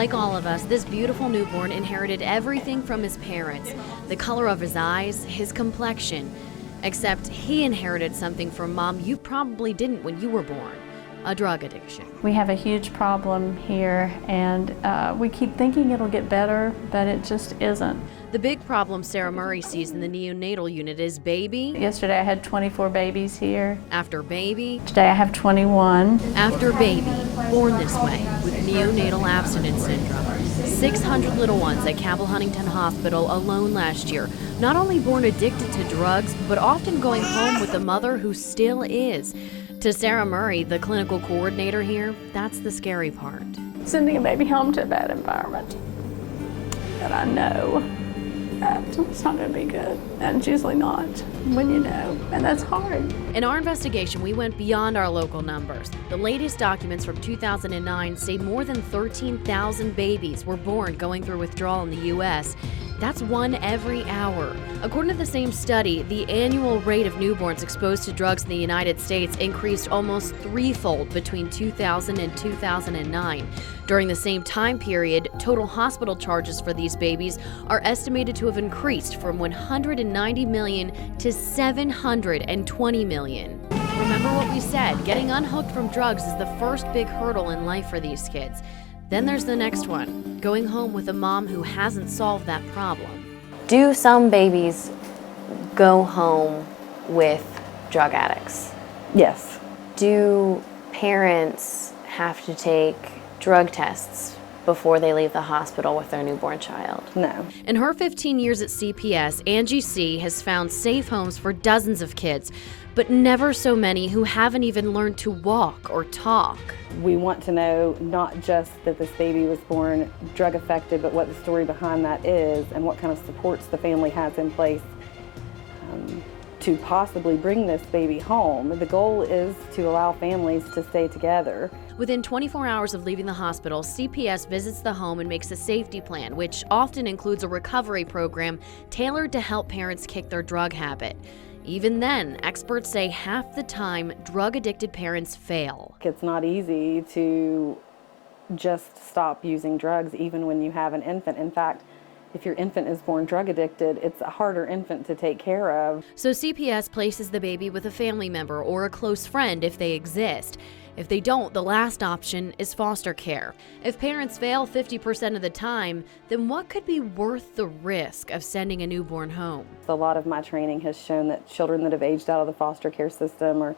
Like all of us, this beautiful newborn inherited everything from his parents: the color of his eyes, his complexion. Except he inherited something from mom you probably didn't when you were born: a drug addiction. We have a huge problem here, and we keep thinking it'll get better, but it just isn't. The big problem Sarah Murray sees in the neonatal unit is baby Yesterday I had 24 babies here. after baby Today I have 21. after baby, born this way with neonatal abstinence syndrome. 600 little ones at Cabell Huntington Hospital alone last year, not only born addicted to drugs, but often going home with a mother who still is. To Sarah Murray, the clinical coordinator here, that's the scary part. Sending a baby home to a bad environment that I know that it's not going to be good, and it's usually not when you know, and that's hard. In our investigation, we went beyond our local numbers. The latest documents from 2009 say more than 13,000 babies were born going through withdrawal in the U.S. That's one every hour. According to the same study, the annual rate of newborns exposed to drugs in the United States increased almost threefold between 2000 and 2009. During the same time period, total hospital charges for these babies are estimated to have increased from 190 million to 720 million. Remember what we said, getting unhooked from drugs is the first big hurdle in life for these kids. Then there's the next one, going home with a mom who hasn't solved that problem. Do some babies go home with drug addicts? Yes. Do parents have to take drug tests before they leave the hospital with their newborn child? No. In her 15 years at CPS, Angie C. has found safe homes for dozens of kids, but never so many who haven't even learned to walk or talk. We want to know not just that this baby was born drug affected, but what the story behind that is and what kind of supports the family has in place to possibly bring this baby home. The goal is to allow families to stay together. Within 24 hours of leaving the hospital, CPS visits the home and makes a safety plan, which often includes a recovery program tailored to help parents kick their drug habit. Even then, experts say half the time, drug-addicted parents fail. It's not easy to just stop using drugs even when you have an infant. In fact, if your infant is born drug addicted, it's a harder infant to take care of. So CPS places the baby with a family member or a close friend if they exist. If they don't, the last option is foster care. If parents fail 50% of the time, then what could be worth the risk of sending a newborn home? A lot of my training has shown that children that have aged out of the foster care system or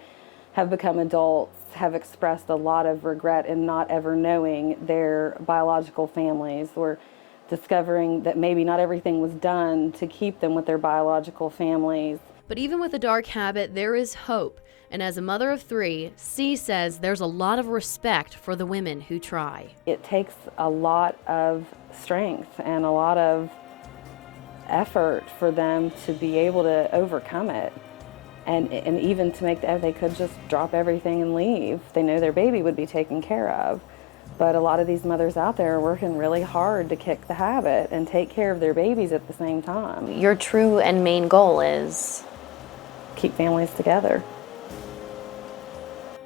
have become adults have expressed a lot of regret in not ever knowing their biological families, or discovering that maybe not everything was done to keep them with their biological families. But even with a dark habit, there is hope. And as a mother of three, C says there's a lot of respect for the women who try. It takes a lot of strength and a lot of effort for them to be able to overcome it. And even to make that, they could just drop everything and leave. They know their baby would be taken care of. But a lot of these mothers out there are working really hard to kick the habit and take care of their babies at the same time. Your true and main goal is? Keep families together.